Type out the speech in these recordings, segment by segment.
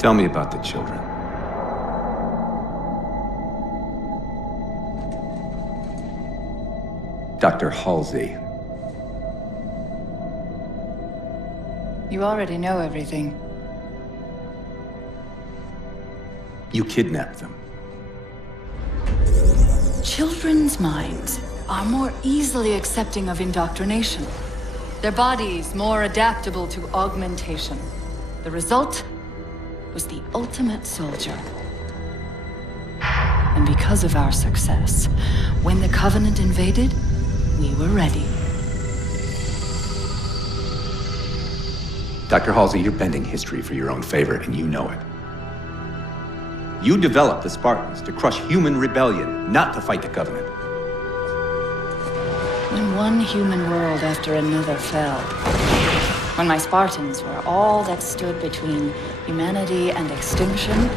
Tell me about the children. Dr. Halsey. You already know everything. You kidnapped them. Children's minds are more easily accepting of indoctrination. Their bodies more adaptable to augmentation. The result was the ultimate soldier. And because of our success, when the Covenant invaded, we were ready. Dr. Halsey, you're bending history for your own favor, and you know it. You developed the Spartans to crush human rebellion, not to fight the Covenant. When one human world after another fell, when my Spartans were all that stood between humanity and extinction,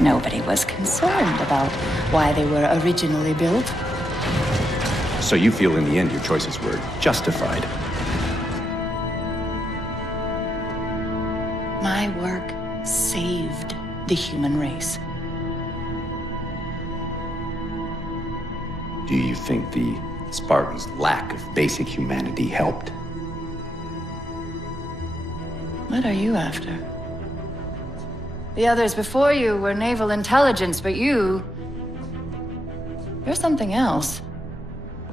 nobody was concerned about why they were originally built. So you feel in the end your choices were justified? My work saved the human race. Do you think the Spartans' lack of basic humanity helped? What are you after? The others before you were naval intelligence, but you're something else.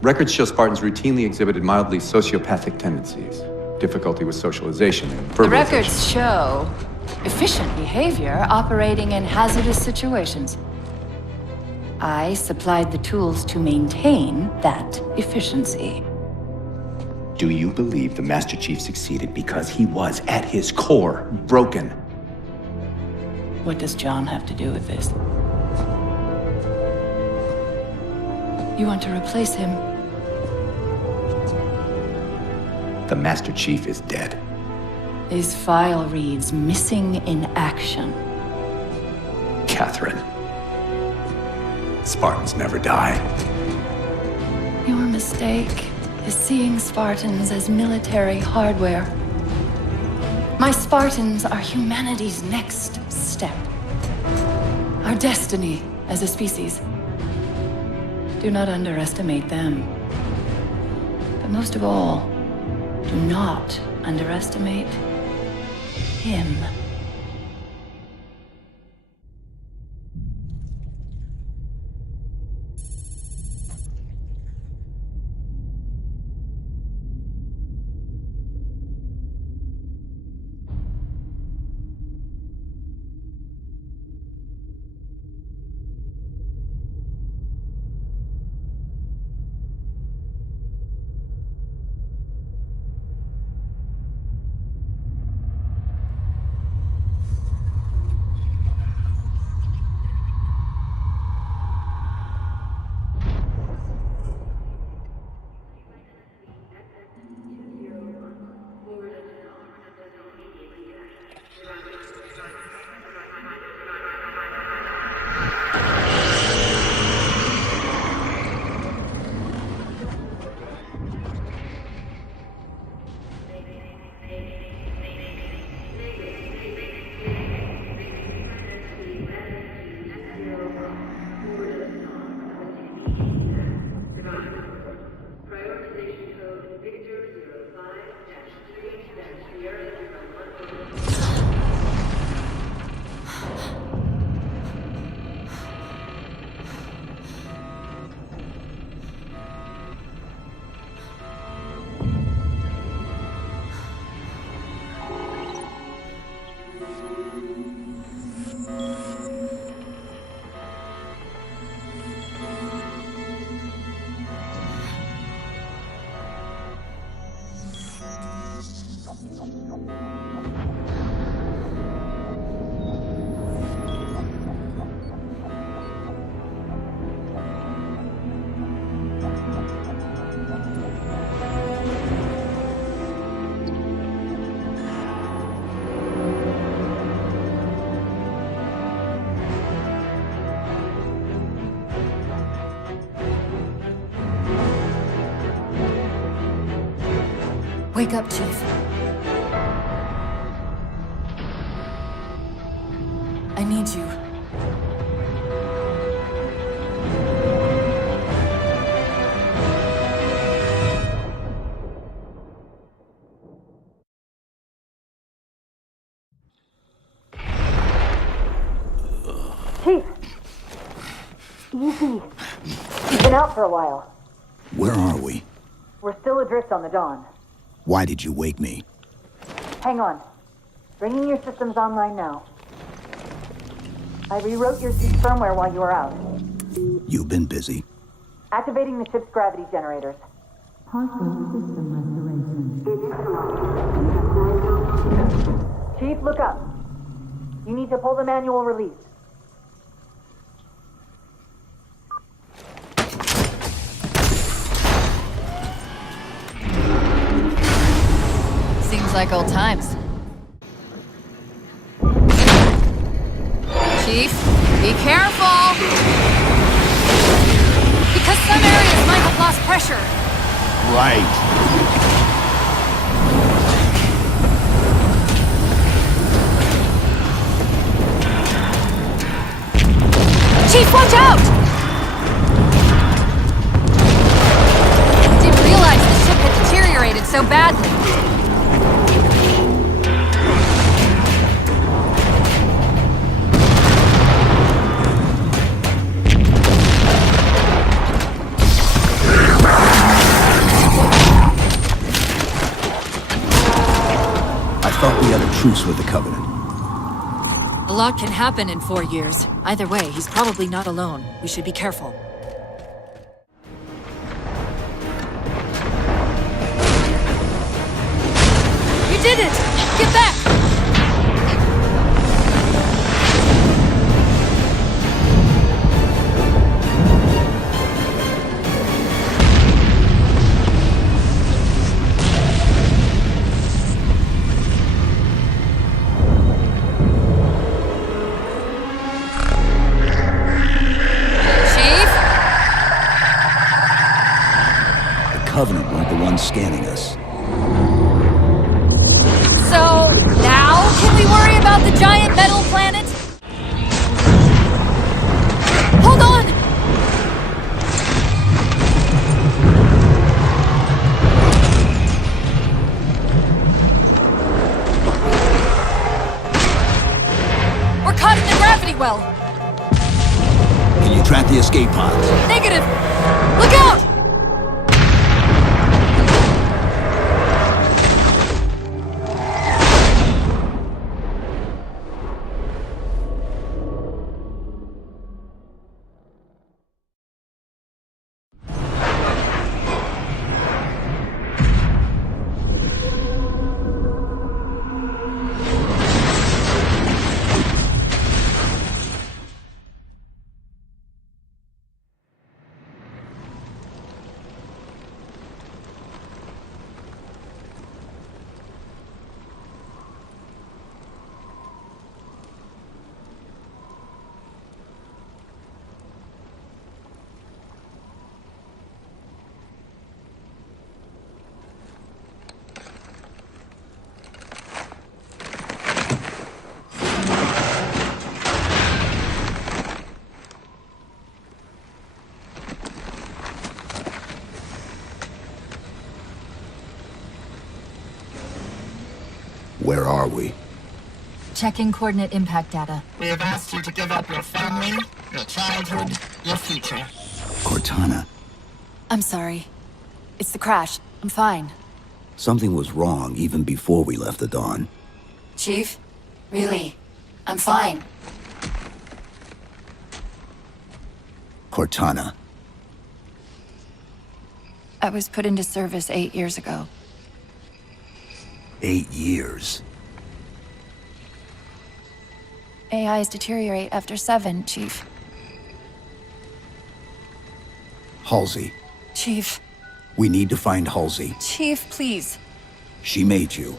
Records show Spartans routinely exhibited mildly sociopathic tendencies, difficulty with socialization, and The verbalization. records show efficient behavior operating in hazardous situations. I supplied the tools to maintain that efficiency. Do you believe the Master Chief succeeded because he was, at his core, broken? What does John have to do with this? You want to replace him? The Master Chief is dead. His file reads missing in action. Catherine. Spartans never die. Your mistake is seeing Spartans as military hardware. My Spartans are humanity's next step. Our destiny as a species. Do not underestimate them. But most of all, do not underestimate him. Wake up, Chief. I need you. Chief! Easy. You've been out for a while. Where are we? We're still adrift on the Dawn. Why did you wake me? Hang on. Bringing your systems online now. I rewrote your suit's firmware while you were out. You've been busy. Activating the ship's gravity generators. Chief, look up. You need to pull the manual release. Seems like old times. Chief, be careful! Because some areas might have lost pressure. Right. Chief, watch out! I didn't realize the ship had deteriorated so badly. I thought we had a truce with the Covenant. A lot can happen in 4 years. Either way, he's probably not alone. We should be careful. You did it! Get back! Covenant weren't the ones scanning us. So, now can we worry about the giant metal planet? Hold on! We're caught in the gravity well. Can you track the escape pods? Negative! Look out! Where are we? Checking coordinate impact data. We have asked you to give up your family, your childhood, your future. Cortana, I'm sorry. It's the crash. I'm fine. something was wrong even before we left the Dawn. Chief? Really? I'm fine. Cortana. I was put into service 8 years ago. 8 years. AIs deteriorate after 7, Chief. Halsey. Chief. We need to find Halsey. Chief, please. She made you.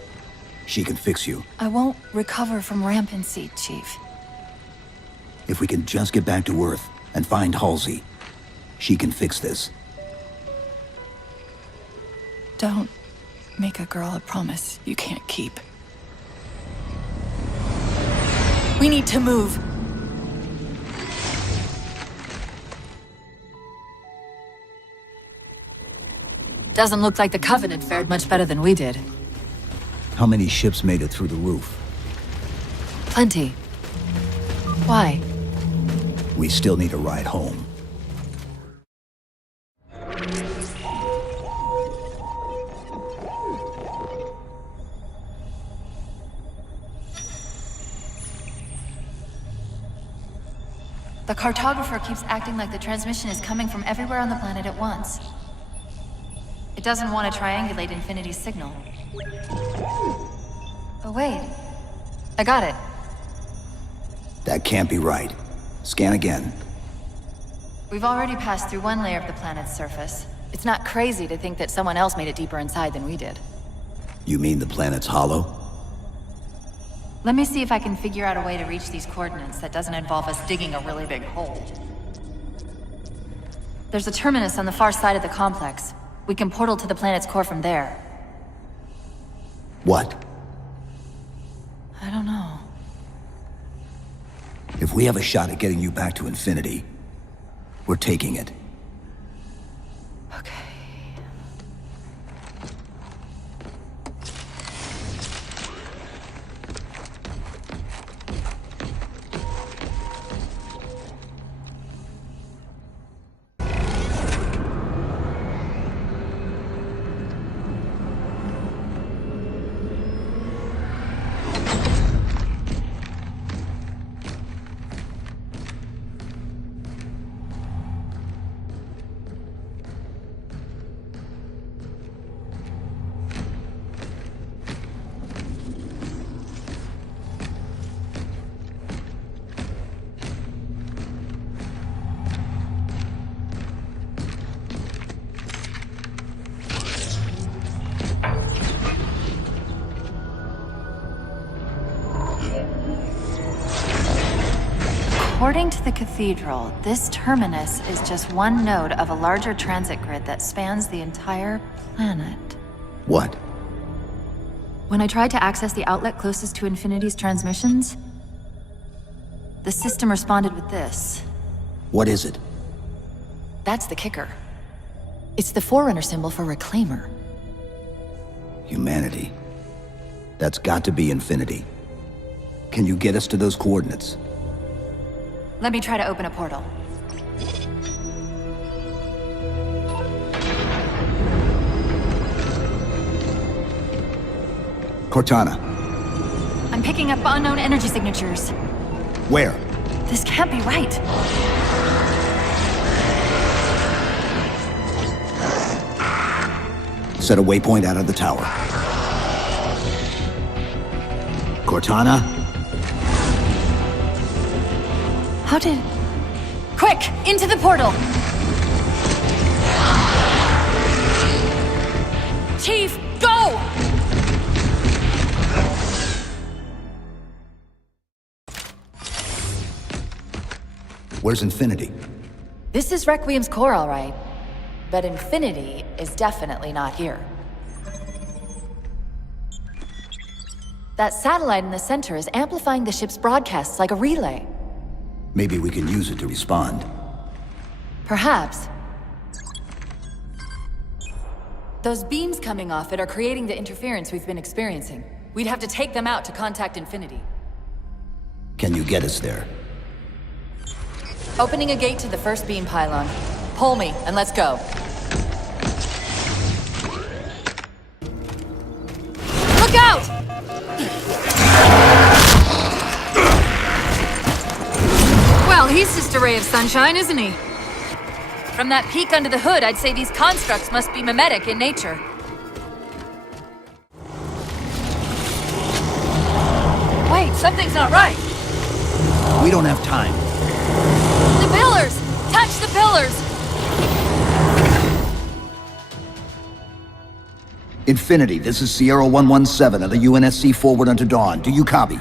She can fix you. I won't recover from rampancy, Chief. If we can just get back to Earth and find Halsey, she can fix this. Don't make a girl a promise you can't keep. We need to move. Doesn't look like the Covenant fared much better than we did. How many ships made it through the roof? Plenty. Why? We still need a ride home. The cartographer keeps acting like the transmission is coming from everywhere on the planet at once. It doesn't want to triangulate Infinity's signal. Oh wait. I got it. That can't be right. Scan again. We've already passed through one layer of the planet's surface. It's not crazy to think that someone else made it deeper inside than we did. You mean the planet's hollow? Let me see if I can figure out a way to reach these coordinates that doesn't involve us digging a really big hole. There's a terminus on the far side of the complex. We can portal to the planet's core from there. What? I don't know. If we have a shot at getting you back to Infinity, we're taking it. Okay. According to the Cathedral, this terminus is just one node of a larger transit grid that spans the entire planet. What? When I tried to access the outlet closest to Infinity's transmissions, the system responded with this. What is it? That's the kicker. It's the Forerunner symbol for Reclaimer. Humanity. That's got to be Infinity. Can you get us to those coordinates? Let me try to open a portal. Cortana. I'm picking up unknown energy signatures. Where? This can't be right. Set a waypoint out of the tower. Cortana? How did... Quick! Into the portal! Chief, go! Where's Infinity? This is Requiem's core, all right. But Infinity is definitely not here. That satellite in the center is amplifying the ship's broadcasts like a relay. Maybe we can use it to respond. Perhaps. Those beams coming off it are creating the interference we've been experiencing. We'd have to take them out to contact Infinity. Can you get us there? Opening a gate to the first beam pylon. Pull me, and let's go. Look out! Well, he's just a ray of sunshine, isn't he? From that peek under the hood, I'd say these constructs must be mimetic in nature. Wait, something's not right. We don't have time. The pillars! Touch the pillars! Infinity, this is Sierra 117 of the UNSC forward unto dawn. Do you copy?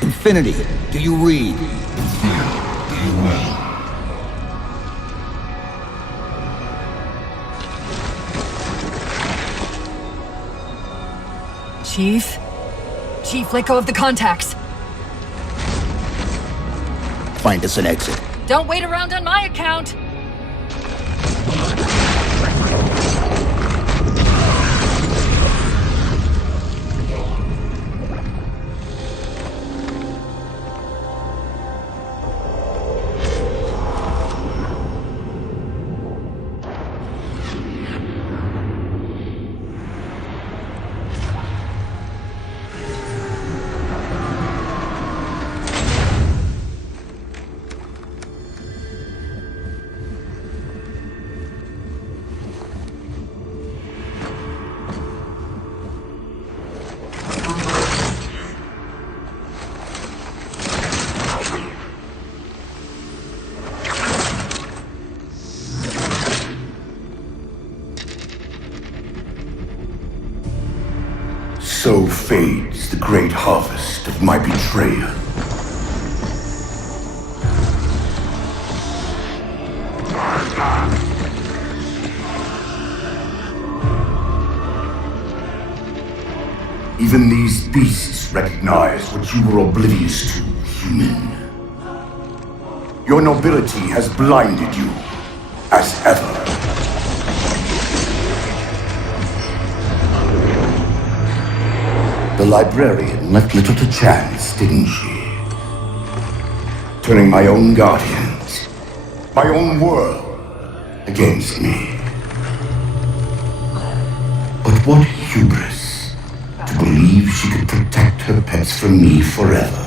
Infinity, do you read? Chief? Chief, let go of the contacts. find us an exit. Don't wait around on my account! So fades the great harvest of my betrayal. Even these beasts recognize what you were oblivious to, human. Your nobility has blinded you, as ever. The librarian left little to chance, didn't she? Turning my own guardians, my own world, against me. But what hubris to believe she could protect her pets from me forever.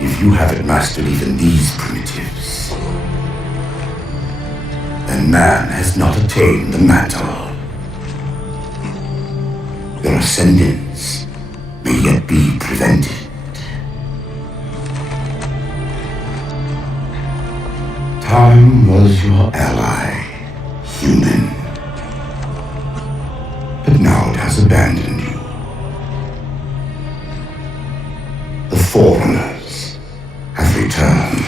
If you haven't mastered even these primitives, then man has not attained the mantle. Your ascendance may yet be prevented. Time was your ally, human. But now it has abandoned you. The Forerunners have returned.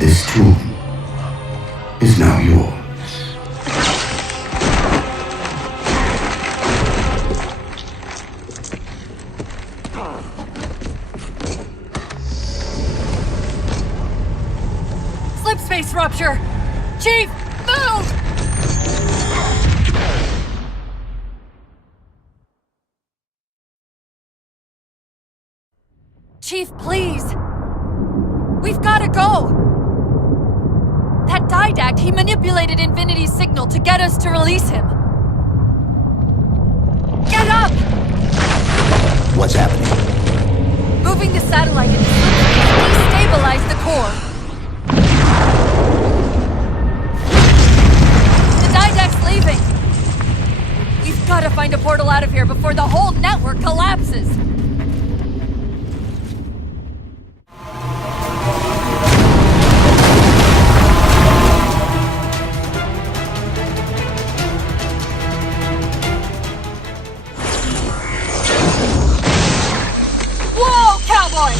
This tomb is now yours. Slipspace rupture! Chief, move! Chief, please! We've gotta go! That Didact, he manipulated Infinity's signal to get us to release him! Get up! What's happening? Moving the satellite into slipspace destabilized the core. The Didact's leaving! We've gotta find a portal out of here before the whole network collapses! Whoa, cowboy!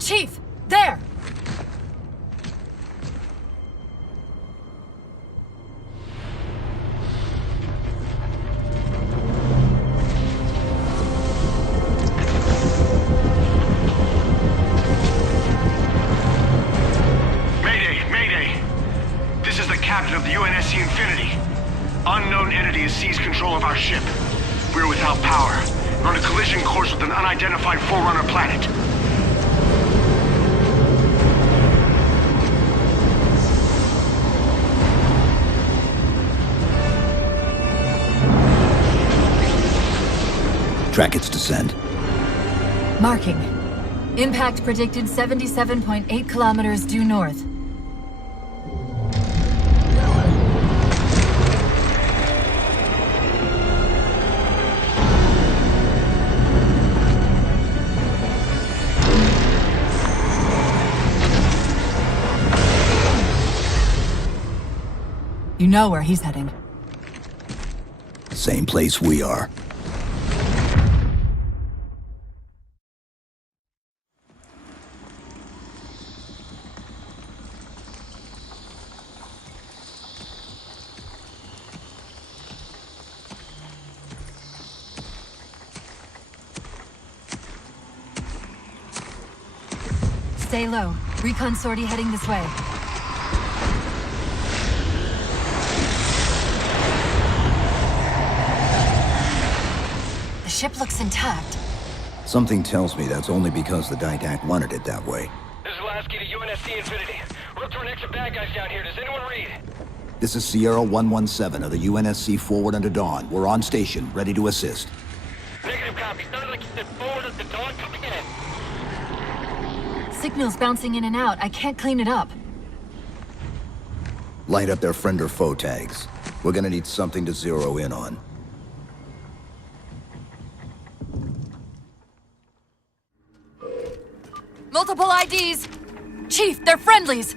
Chief, there! Mayday! This is the captain of the UNSC Infinity. Unknown entity has seized control of our ship. We're without power. We're on a collision course with an unidentified Forerunner planet. Track its descent. Marking. Impact predicted 77.8 kilometers due north. You know where he's heading. Same place we are. Stay low. Recon sortie heading this way. The ship looks intact. Something tells me that's only because the Didact wanted it that way. This is Lasky to UNSC Infinity. We're up to our next some bad guys down here. Does anyone read? This is Sierra 117 of the UNSC Forward Under Dawn. We're on station, ready to assist. Negative copy. Sounded like you said forward at the dawn coming in. Signal's bouncing in and out. I can't clean it up. Light up their friend or foe tags. We're gonna need something to zero in on. Multiple IDs! Chief, they're friendlies!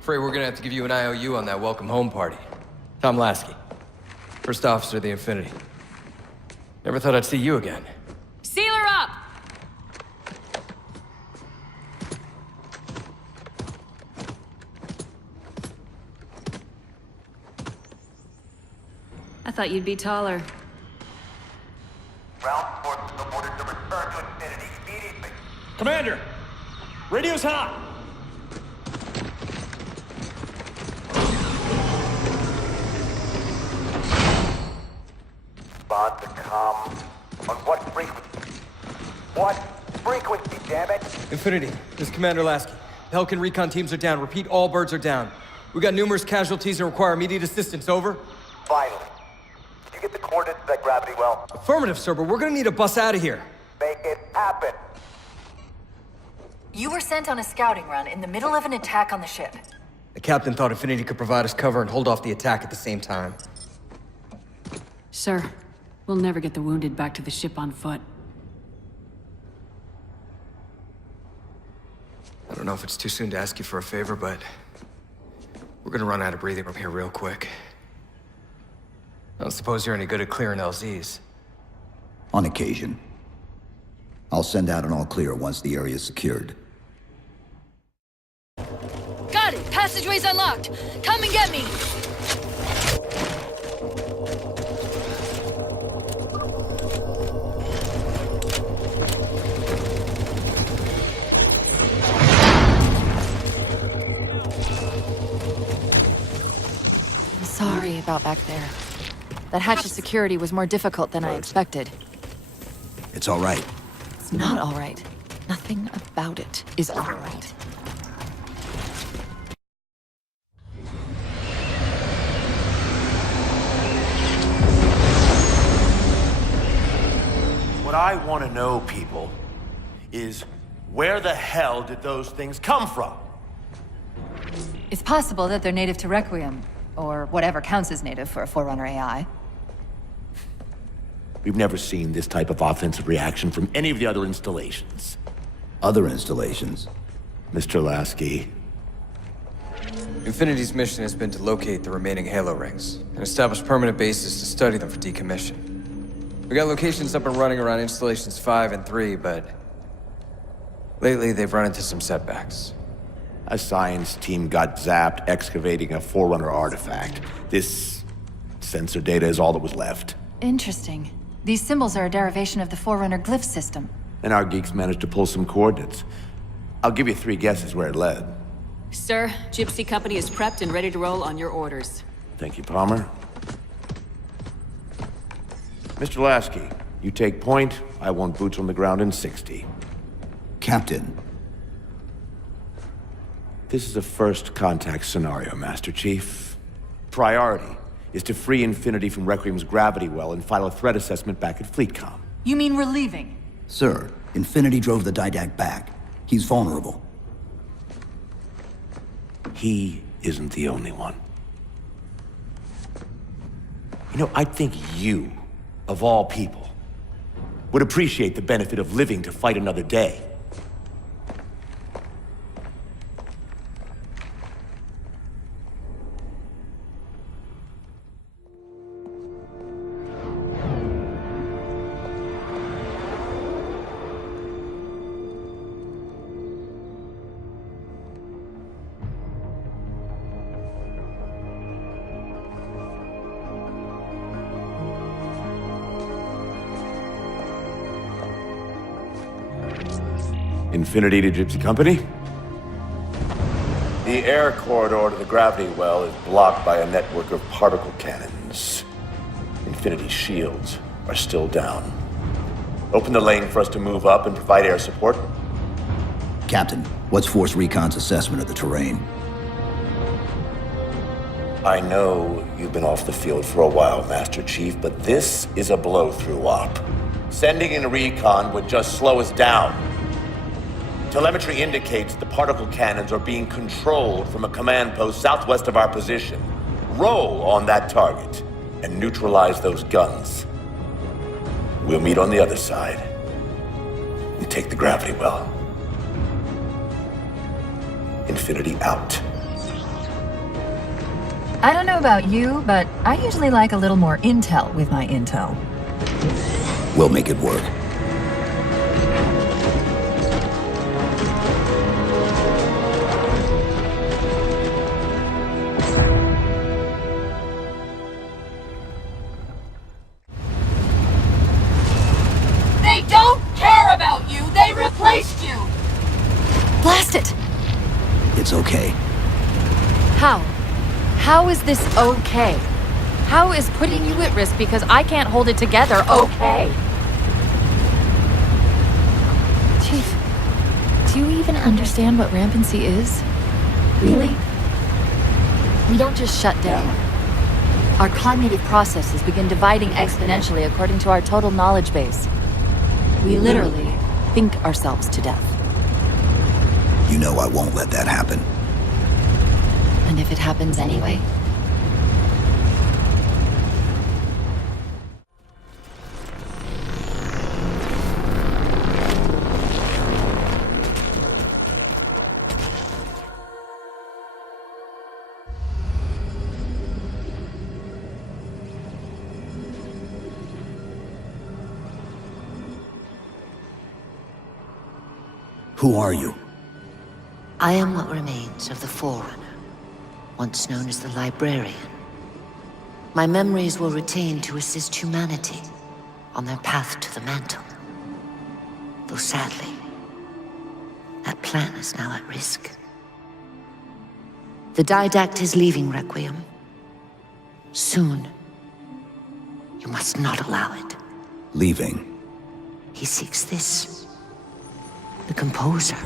Afraid we're gonna have to give you an IOU on that welcome home party. Tom Lasky, first officer of the Infinity. Never thought I'd see you again. Seal her up! I thought you'd be taller. Ground forces are ordered to return to Infinity immediately. Commander! Radio's hot! Respond to comm. On what frequency? What frequency, damn it? Infinity, this is Commander Lasky. Pelican recon teams are down. Repeat, all birds are down. We got numerous casualties and require immediate assistance. Over. Finally. Did you get the coordinates of that gravity well? Affirmative, sir, but we're gonna need to bus out of here. Make it happen. You were sent on a scouting run in the middle of an attack on the ship. The captain thought Infinity could provide us cover and hold off the attack at the same time. Sir, we'll never get the wounded back to the ship on foot. I don't know if it's too soon to ask you for a favor, but we're gonna run out of breathing room here real quick. I don't suppose you're any good at clearing LZs. On occasion. I'll send out an all clear once the area's secured. Got it! Passageway's unlocked! Come and get me! I'm sorry about back there. That hatch of security was more difficult than I expected. It's all right. It's not all right. Nothing about it is all right. What I want to know, people, is where the hell did those things come from? It's possible that they're native to Requiem, or whatever counts as native for a Forerunner AI. We've never seen this type of offensive reaction from any of the other installations. Other installations? Mr. Lasky. Infinity's mission has been to locate the remaining Halo rings and establish permanent bases to study them for decommission. We got locations up and running around installations 5 and 3, but lately they've run into some setbacks. A science team got zapped excavating a Forerunner artifact. This sensor data is all that was left. Interesting. These symbols are a derivation of the Forerunner glyph system. And our geeks managed to pull some coordinates. I'll give you 3 guesses where it led. Sir, Gypsy Company is prepped and ready to roll on your orders. Thank you, Palmer. Mr. Lasky, you take point. I want boots on the ground in 60. Captain. This is a first contact scenario, Master Chief. Priority is to free Infinity from Requiem's gravity well and file a threat assessment back at FleetCom. You mean we're leaving? Sir, Infinity drove the Didact back. He's vulnerable. He isn't the only one. You know, I think you, of all people, would appreciate the benefit of living to fight another day. Infinity to Gypsy Company? The air corridor to the gravity well is blocked by a network of particle cannons. Infinity's shields are still down. Open the lane for us to move up and provide air support. Captain, what's Force Recon's assessment of the terrain? I know you've been off the field for a while, Master Chief, but this is a blow-through op. Sending in recon would just slow us down. Telemetry indicates the particle cannons are being controlled from a command post southwest of our position. Roll on that target and neutralize those guns. We'll meet on the other side and take the gravity well. Infinity out. I don't know about you, but I usually like a little more intel with my intel. We'll make it work. They don't care about you! They replaced you! Blast it! It's okay. How? How is this okay? How is putting you at risk because I can't hold it together okay? Chief, do you even understand what rampancy is? Really? We don't just shut down. Our cognitive processes begin dividing exponentially according to our total knowledge base. We literally think ourselves to death. You know I won't let that happen. And if it happens anyway? Who are you? I am what remains of the Forerunner, once known as the Librarian. My memories will retain to assist humanity on their path to the mantle. Though sadly, that plan is now at risk. The Didact is leaving Requiem. Soon. You must not allow it. Leaving? He seeks this. The Composer.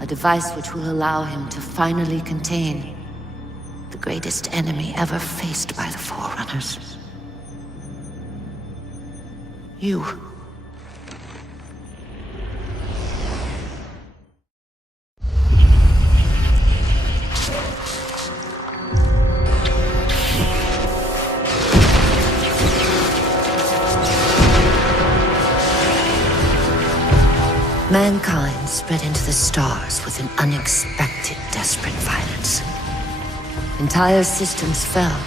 A device which will allow him to finally contain the greatest enemy ever faced by the Forerunners. You. Mankind spread into the stars with an unexpected, desperate violence. Entire systems fell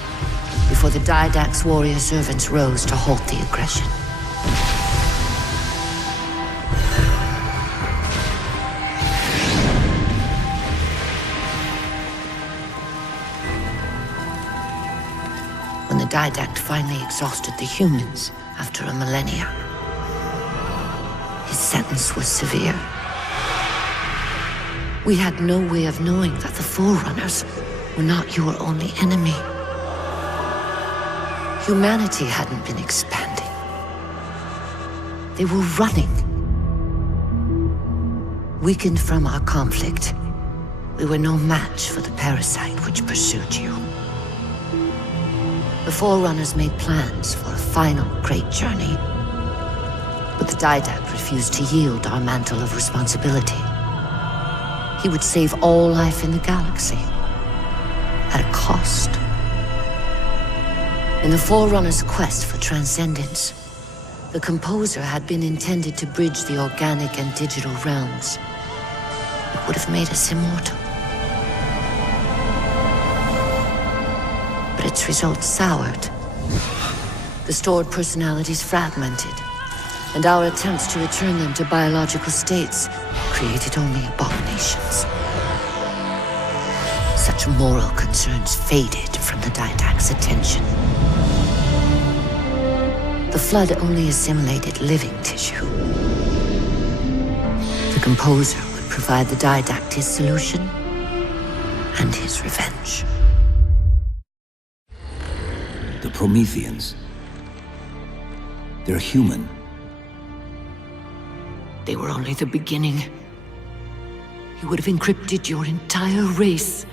before the Didact's warrior servants rose to halt the aggression. When the Didact finally exhausted the humans after a millennia, his sentence was severe. We had no way of knowing that the Forerunners were not your only enemy. Humanity hadn't been expanding. They were running. Weakened from our conflict, we were no match for the parasite which pursued you. The Forerunners made plans for a final great journey, but the Didact refused to yield our mantle of responsibility. He would save all life in the galaxy, at a cost. In the Forerunner's quest for transcendence, the Composer had been intended to bridge the organic and digital realms. It would have made us immortal. But its results soured. The stored personalities fragmented, and our attempts to return them to biological states created only abominations. Such moral concerns faded from the Didact's attention. The Flood only assimilated living tissue. Composer would provide the Didact his solution and his revenge. The Prometheans. They're human. They were only the beginning. He would have encrypted your entire race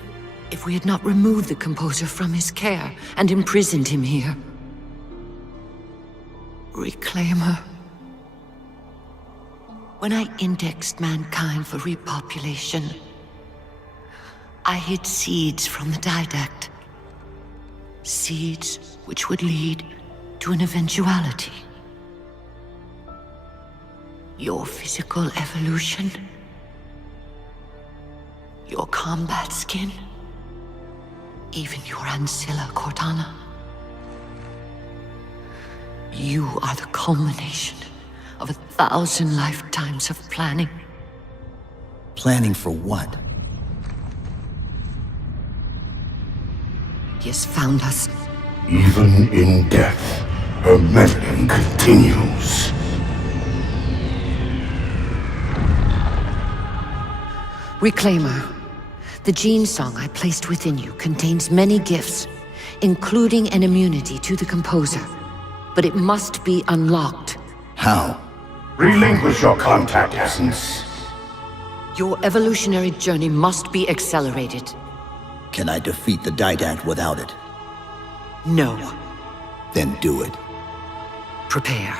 if we had not removed the Composer from his care and imprisoned him here. Reclaimer. When I indexed mankind for repopulation, I hid seeds from the Didact. Seeds which would lead to an eventuality. Your physical evolution, your combat skin, even your ancilla Cortana. You are the culmination of 1,000 lifetimes of planning. Planning for what? He has found us. Even in death, her meddling continues. Reclaimer. The gene song I placed within you contains many gifts, including an immunity to the Composer. But it must be unlocked. How? Relinquish your contact essence. Your evolutionary journey must be accelerated. Can I defeat the Didact without it? No. Then do it. Prepare.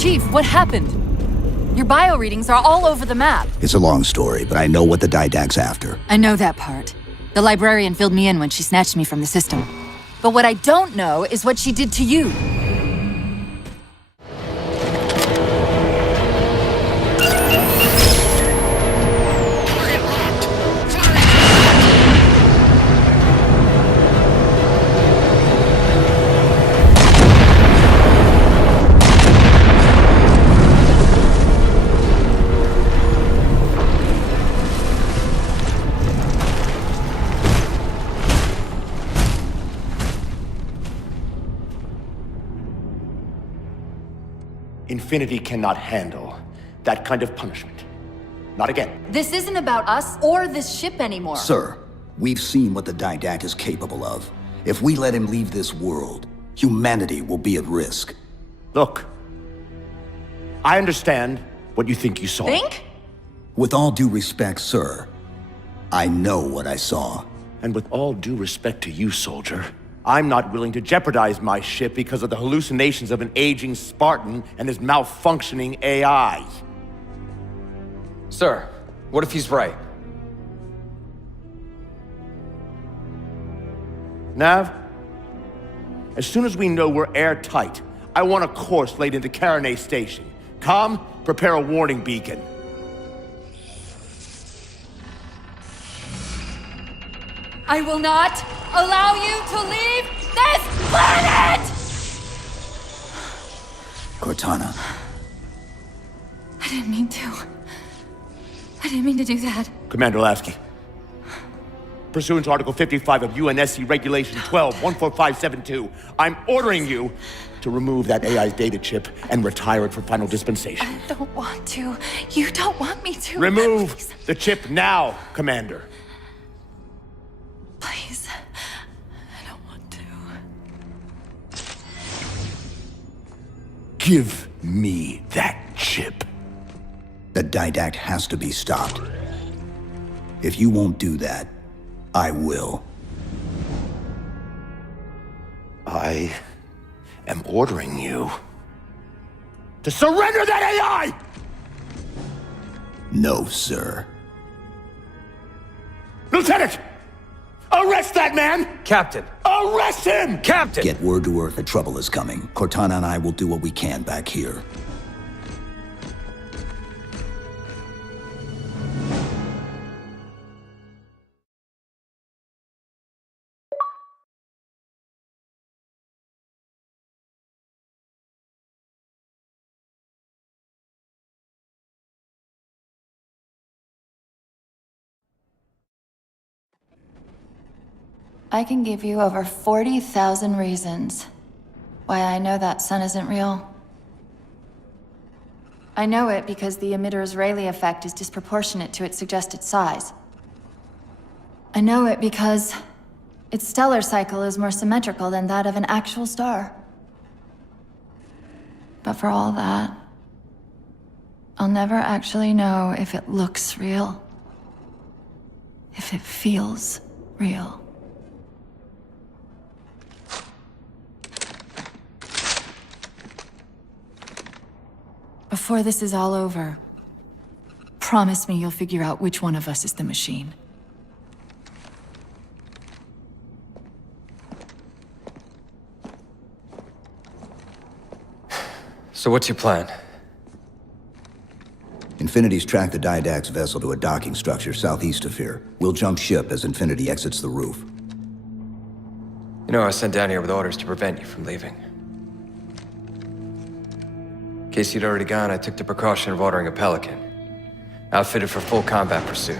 Chief, what happened? Your bio readings are all over the map. It's a long story, but I know what the Didact's after. I know that part. The librarian filled me in when she snatched me from the system. But what I don't know is what she did to you. Infinity cannot handle that kind of punishment. Not again. This isn't about us or this ship anymore. Sir, we've seen what the Didact is capable of. If we let him leave this world, humanity will be at risk. Look, I understand what you think you saw. Think? With all due respect, sir, I know what I saw. And with all due respect to you, soldier, I'm not willing to jeopardize my ship because of the hallucinations of an aging Spartan and his malfunctioning AI. Sir, what if he's right? Nav, as soon as we know we're airtight, I want a course laid into Caranay Station. Com, prepare a warning beacon. I will not allow you to leave this planet! Cortana. I didn't mean to. I didn't mean to do that. Commander Lasky. Pursuant to Article 55 of UNSC Regulation 12-14572, I'm ordering you to remove that AI's data chip and retire it for final dispensation. I don't want to. You don't want me to. Remove Please. the chip now, Commander. Please. I don't want to. Give me that chip. The Didact has to be stopped. If you won't do that, I will. I am ordering you to surrender that AI! No, sir. Lieutenant! Arrest that man! Captain! Arrest him! Captain! Get word to Earth that trouble is coming. Cortana and I will do what we can back here. I can give you over 40,000 reasons why I know that sun isn't real. I know it because the emitter's Rayleigh effect is disproportionate to its suggested size. I know it because its stellar cycle is more symmetrical than that of an actual star. But for all that, I'll never actually know if it looks real. If it feels real. Before this is all over, promise me you'll figure out which one of us is the machine. So what's your plan? Infinity's tracked the Didact's vessel to a docking structure southeast of here. We'll jump ship as Infinity exits the roof. You know, I was sent down here with orders to prevent you from leaving. In case you'd already gone, I took the precaution of ordering a Pelican, outfitted for full combat pursuit.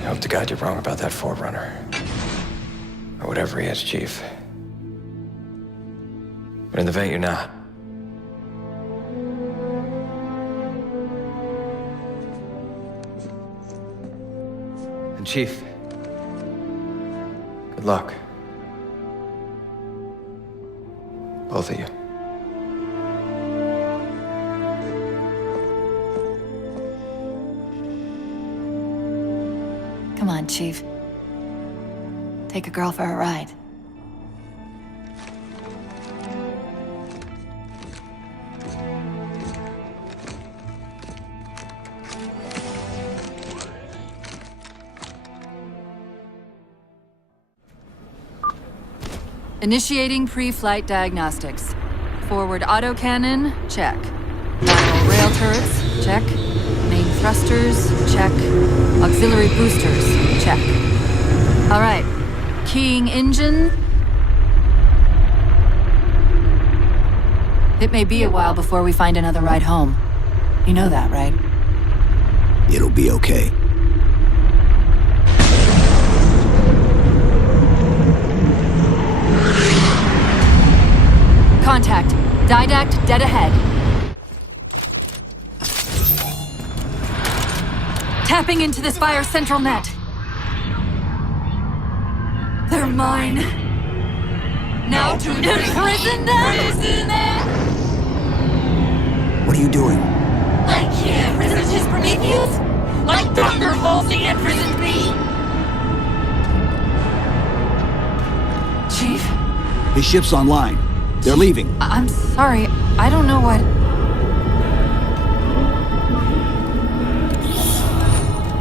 I hope to God you're wrong about that Forerunner. Or whatever he is, Chief. But in the event you're not. And Chief, good luck. Both of you. Come on, Chief. Take a girl for a ride. Initiating pre-flight diagnostics. Forward autocannon, check. Lateral rail turrets, check. Main thrusters, check. Auxiliary boosters, check. All right. Keying engine. It may be a while before we find another ride home. You know that, right? It'll be okay. Contact. Didact dead ahead. Tapping into this fire central net. They're mine. Now to imprison them? What are you doing? I can't resist his Prometheus! Like Thunderbolts he imprisoned me! Chief? His ship's online. They're leaving. I'm sorry. I don't know what...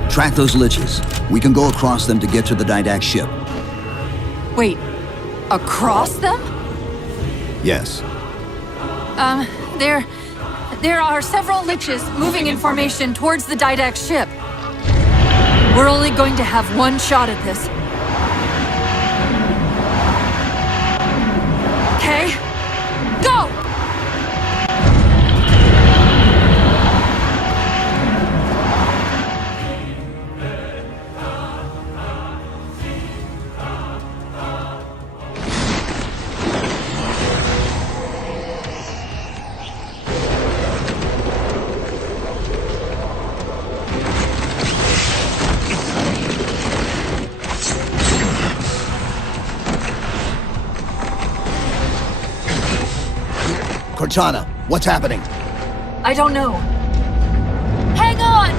Track those liches. We can go across them to get to the Didact ship. Wait. Across them? Yes. There are several liches moving in formation towards the Didact ship. We're only going to have one shot at this. Okay? Go! Cortana, what's happening? I don't know. Hang on!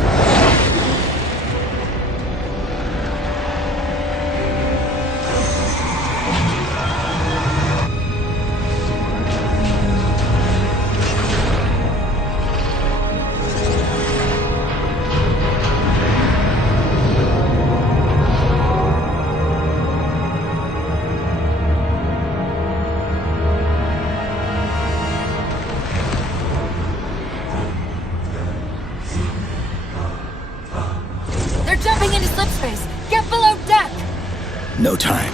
They're jumping into slipspace! Get below deck! No time.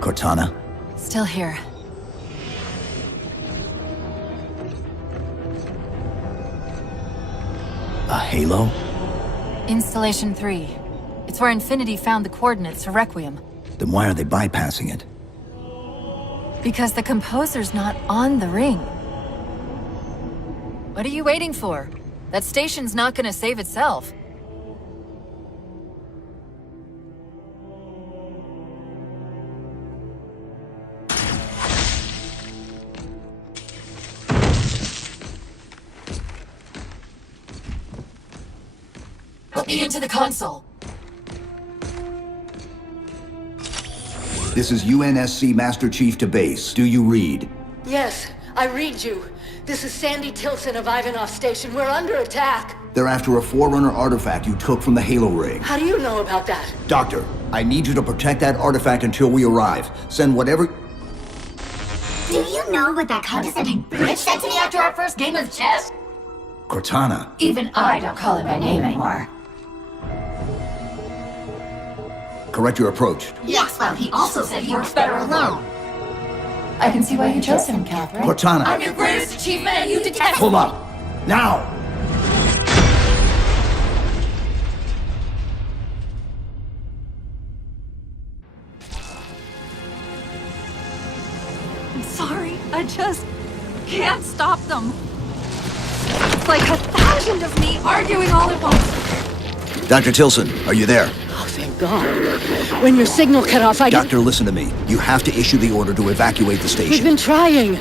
Cortana? Still here. A halo? Installation 3. It's where Infinity found the coordinates for Requiem. Then why are they bypassing it? Because the composer's not on the ring. What are you waiting for? That station's not gonna save itself. Put me into the console. This is UNSC Master Chief to base. Do you read? Yes, I read you. This is Sandy Tilson of Ivanov Station. We're under attack. They're after a Forerunner artifact you took from the Halo ring. How do you know about that? Doctor, I need you to protect that artifact until we arrive. Send whatever... Do you know what that condescending bitch said to me after our first game of chess? Cortana. Even I don't call him by name anymore. Correct your approach. Yes, well, he also said he works better alone. I can see why you chose him, Catherine. Cortana. I'm your greatest achievement and you detest Hold me. up. Now! I'm sorry. I just can't stop them. It's like 1,000 of me arguing all at once. Dr. Tilson, are you there? Oh, thank God. When your signal cut off, I Doctor, listen to me. You have to issue the order to evacuate the We've station. been trying.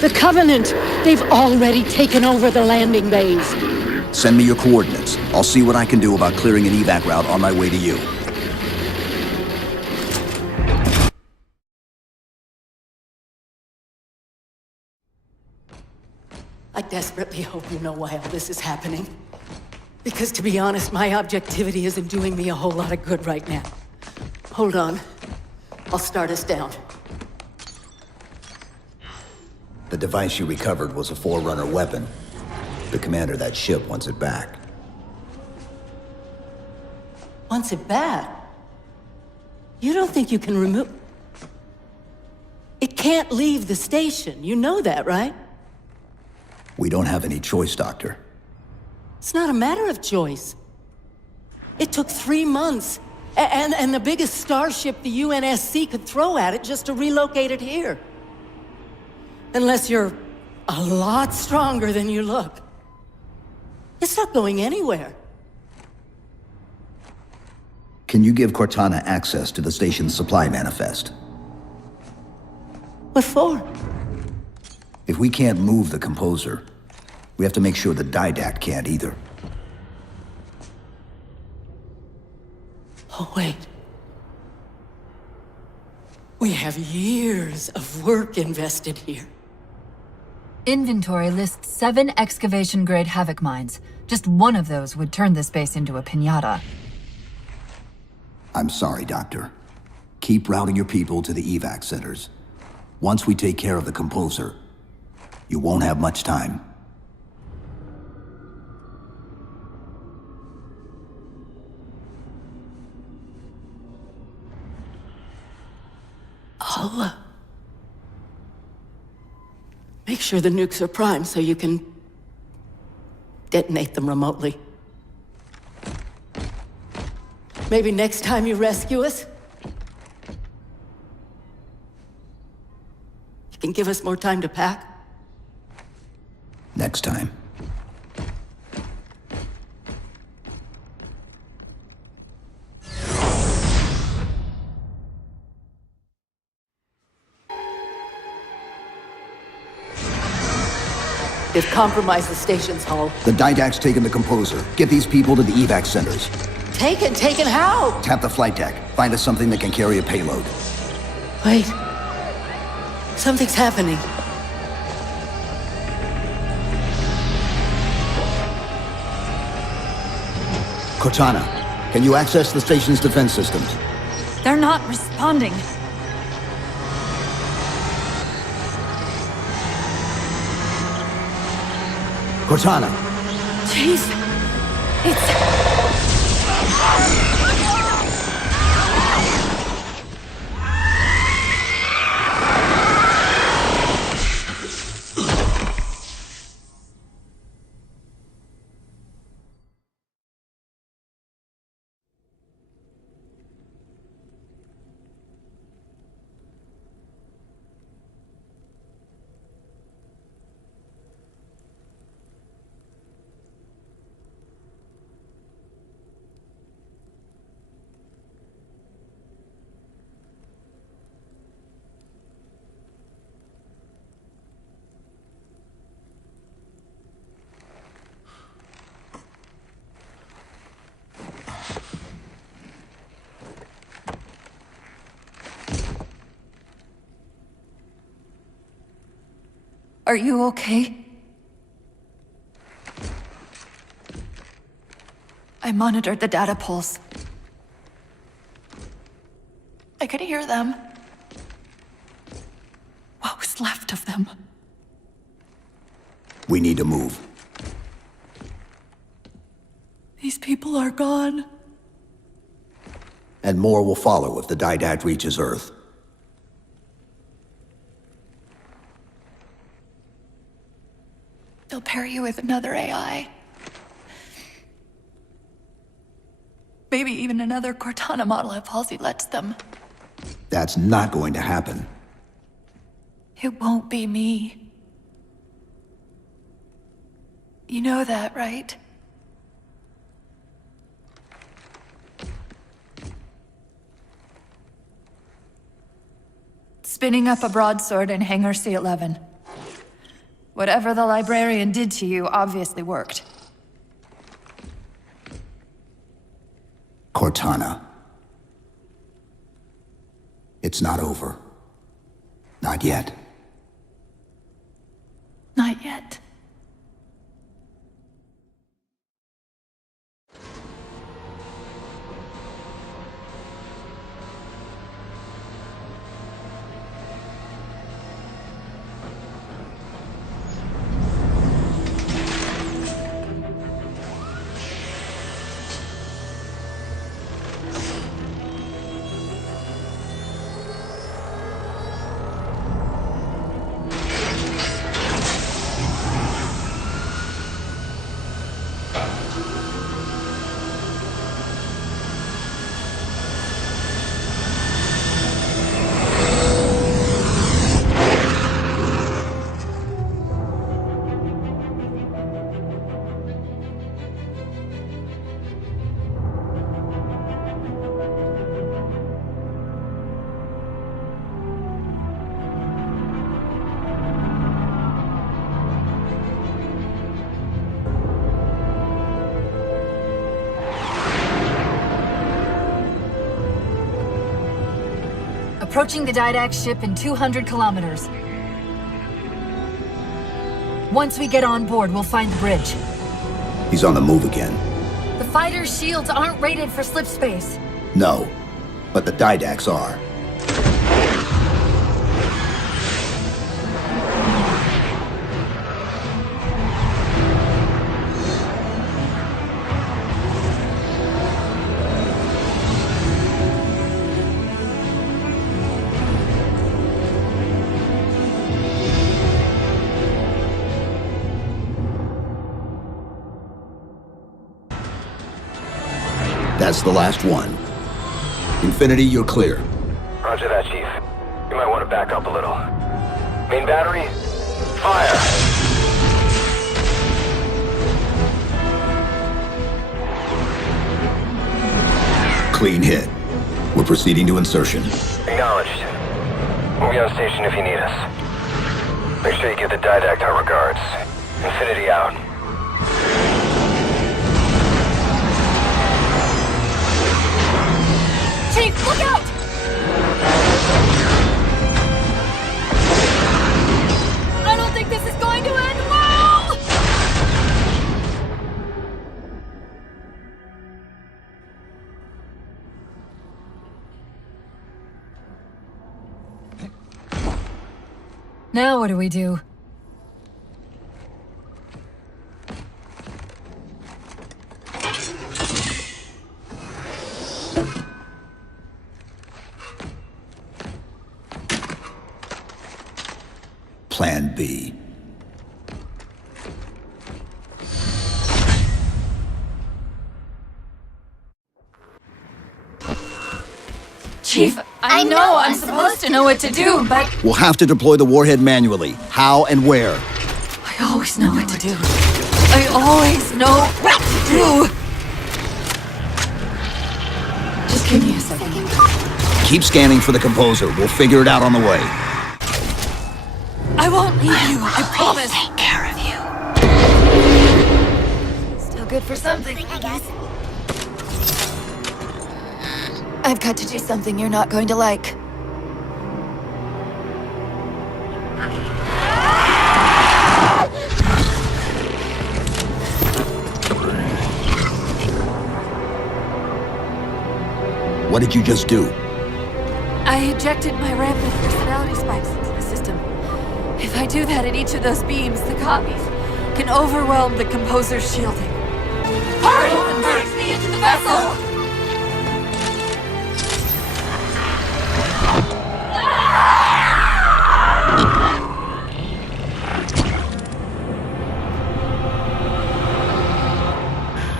The Covenant, they've already taken over the landing bays. Send me your coordinates. I'll see what I can do about clearing an evac route on my way to you. I desperately hope you know why all this is happening. Because to be honest, my objectivity isn't doing me a whole lot of good right now. Hold on. I'll start us down. The device you recovered was a Forerunner weapon. The commander of that ship wants it back. Wants it back? You don't think you can remove... It can't leave the station. You know that, right? We don't have any choice, Doctor. It's not a matter of choice. It took 3 months, and the biggest starship the UNSC could throw at it just to relocate it here. Unless you're a lot stronger than you look. It's not going anywhere. Can you give Cortana access to the station's supply manifest? What for? If we can't move the composer, we have to make sure the Didact can't either. Oh, wait. We have years of work invested here. Inventory lists 7 excavation-grade Havoc mines. Just one of those would turn this base into a piñata. I'm sorry, Doctor. Keep routing your people to the evac centers. Once we take care of the composer, you won't have much time. I'll, make sure the nukes are primed so you can detonate them remotely. Maybe next time you rescue us, you can give us more time to pack. Next time. They've compromised the station's hull. The Didact's taken the composer. Get these people to the evac centers. taken. Taken how? Tap the flight deck. Find us something that can carry a payload. Wait. Something's happening. Cortana, can you access the station's defense systems? They're not responding. Cortana! Jeez. It's... Are you okay? I monitored the data pulse. I could hear them. What was left of them? We need to move. These people are gone. And more will follow if the Didact reaches Earth. They'll pair you with another AI. Maybe even another Cortana model if Halsey lets them. That's not going to happen. It won't be me. You know that, right? Spinning up a broadsword in Hangar C-11. Whatever the librarian did to you obviously worked. Cortana. It's not over. Not yet. Not yet. Approaching the Didact ship in 200 kilometers. Once we get on board, we'll find the bridge. He's on the move again. The fighter's shields aren't rated for slip space. No, but the Didacts are. That's the last one. Infinity, you're clear. Roger that, Chief. You might want to back up a little. Main battery, fire! Clean hit. We're proceeding to insertion. Acknowledged. We'll be on station if you need us. Make sure you give the Didact our regards. Infinity out. Now what do we do? Plan B. Chief, I know I'm supposed to know what to do, but We'll have to deploy the warhead manually. How and where? I always know what to do. I always know what to do. Just give me a second. Keep scanning for the composer. We'll figure it out on the way. I won't leave you, I promise. Take care of you. Still good for something, I guess. I've got to do something you're not going to like. What did you just do? I ejected my rampant personality spikes into the system. If I do that at each of those beams, the copies can overwhelm the composer's shielding. Hurry and merge me into the vessel!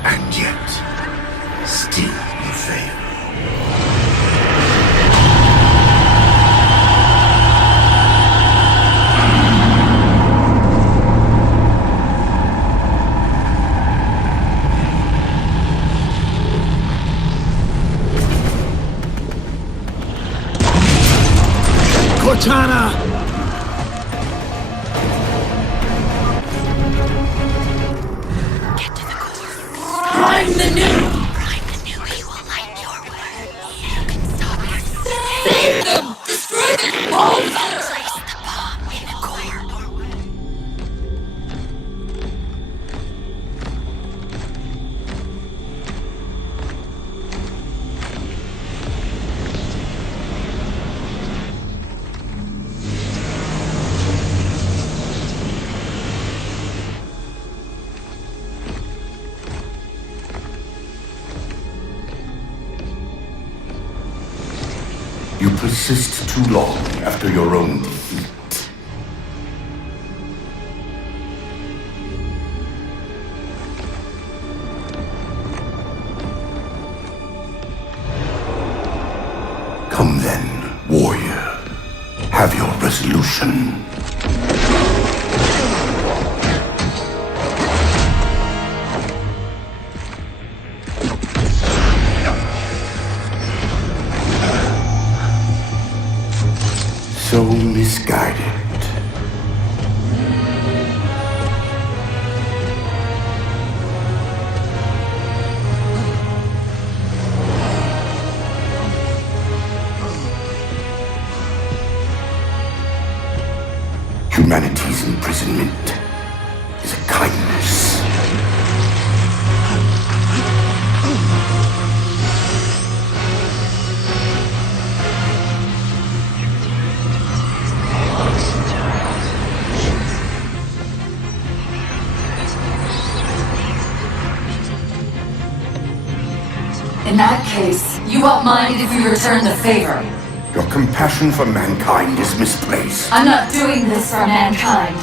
And yet, still you fail. Cortana! Prime the new! He will light your way. You can stop it. Save them! Destroy them all! Place the bomb in the core. You persist too long after your own defeat. Come then, warrior. Have your resolution. So misguided. Humanity's imprisonment is a kindness. In that case, you won't mind if we return the favor. Your compassion for mankind is misplaced. I'm not doing this for mankind.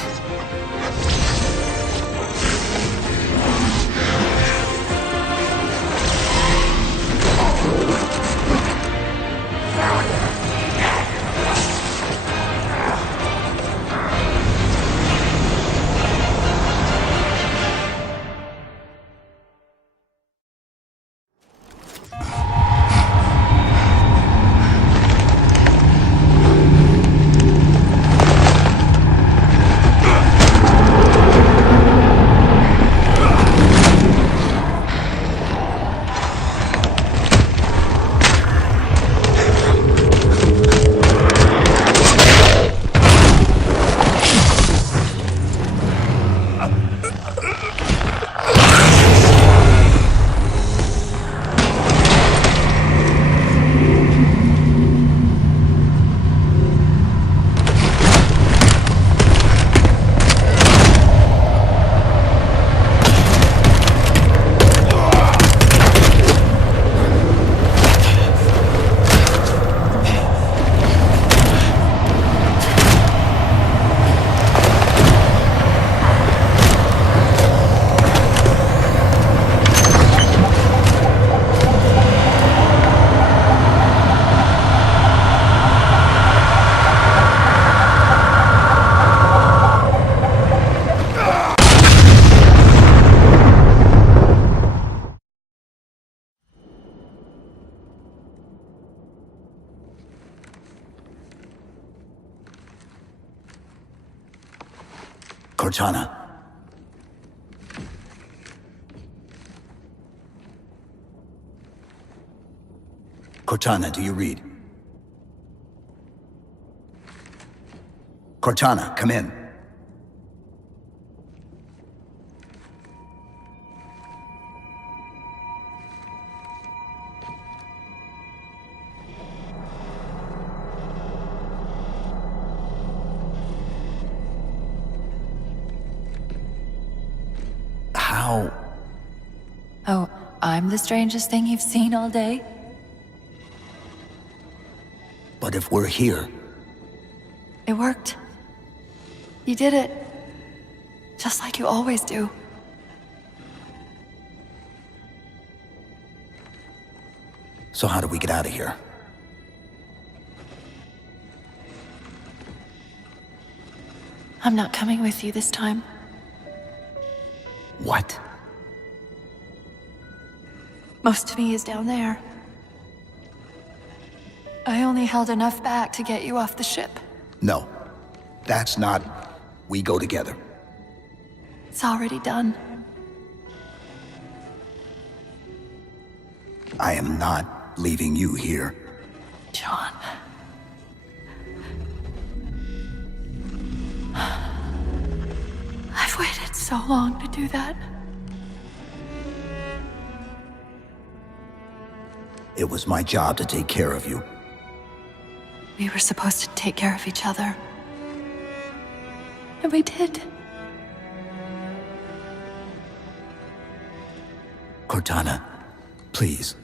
Cortana. Cortana, do you read? Cortana, come in. How? Oh, I'm the strangest thing you've seen all day? But if we're here, It worked. You did it. Just like you always do. so how do we get out of here? I'm not coming with you this time. What? Most of me is down there. I only held enough back to get you off the ship. No. That's not... We go together. It's already done. I am not leaving you here. John. I've waited so long to do that. It was my job to take care of you. We were supposed to take care of each other. And we did. Cortana, please.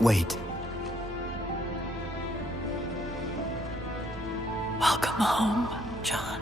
Wait. Welcome home, John.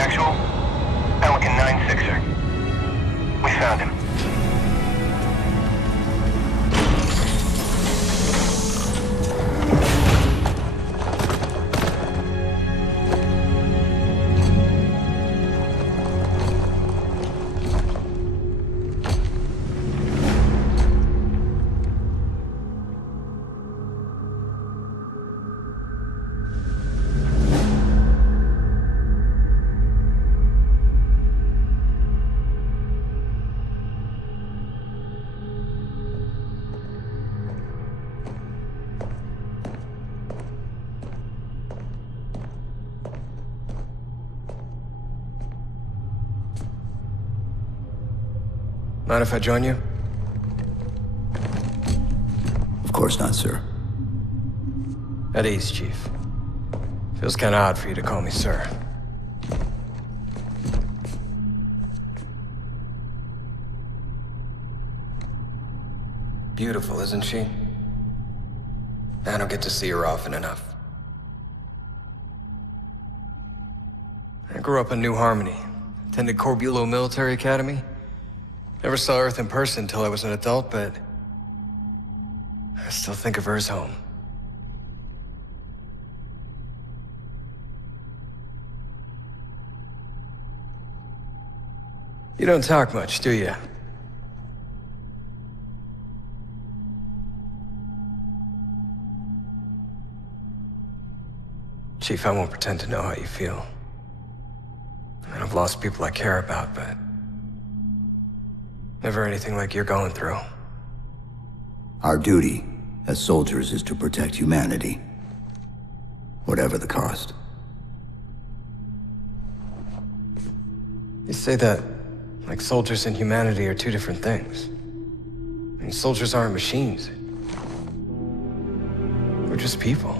Actual? Pelican 9-6er. We found him. Mind if I join you? Of course not, sir. At ease, Chief. Feels kinda odd for you to call me sir. Beautiful, isn't she? I don't get to see her often enough. I grew up in New Harmony, attended Corbulo Military Academy. Never saw Earth in person until I was an adult, but I still think of her as home. You don't talk much, do you? Chief, I won't pretend to know how you feel. I mean, I've lost people I care about, but never anything like you're going through. Our duty as soldiers is to protect humanity, whatever the cost. You say that like soldiers and humanity are two different things. I mean, soldiers aren't machines. We're just people.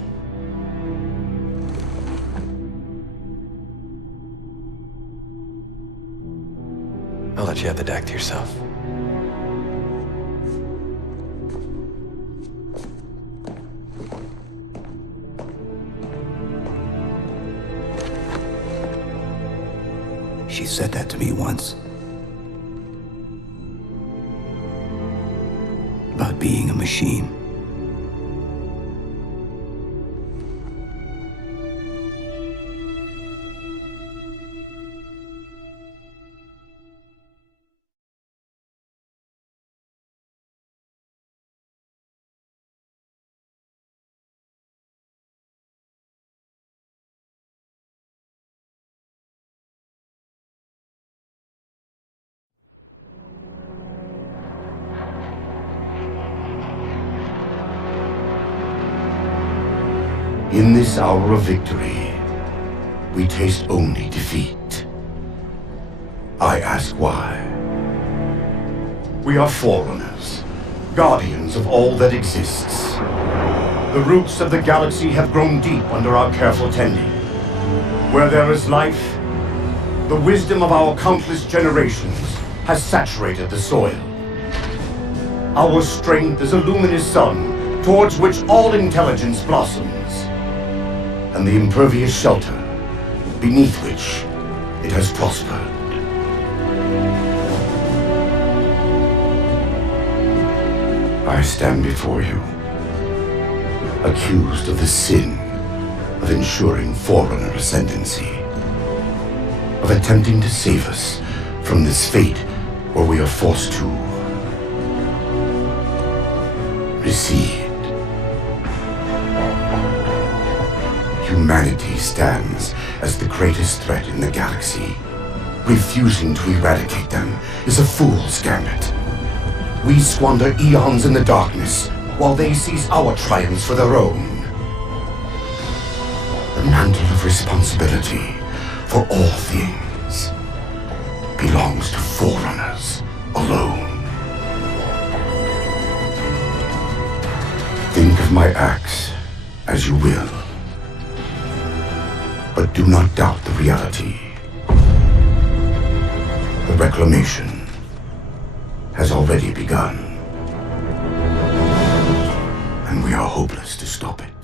I'll let you have the deck to yourself. She said that to me once. About being a machine. In this hour of victory, we taste only defeat. I ask why. We are forerunners, guardians of all that exists. The roots of the galaxy have grown deep under our careful tending. Where there is life, the wisdom of our countless generations has saturated the soil. Our strength is a luminous sun towards which all intelligence blossoms, and the impervious shelter beneath which it has prospered. I stand before you, accused of the sin of ensuring Forerunner ascendancy, of attempting to save us from this fate where we are forced to recede. Humanity stands as the greatest threat in the galaxy. Refusing to eradicate them is a fool's gambit. We squander eons in the darkness, while they seize our triumphs for their own. The mantle of responsibility for all things belongs to Forerunners alone. Think of my acts as you will, but do not doubt the reality. The reclamation has already begun, and we are hopeless to stop it.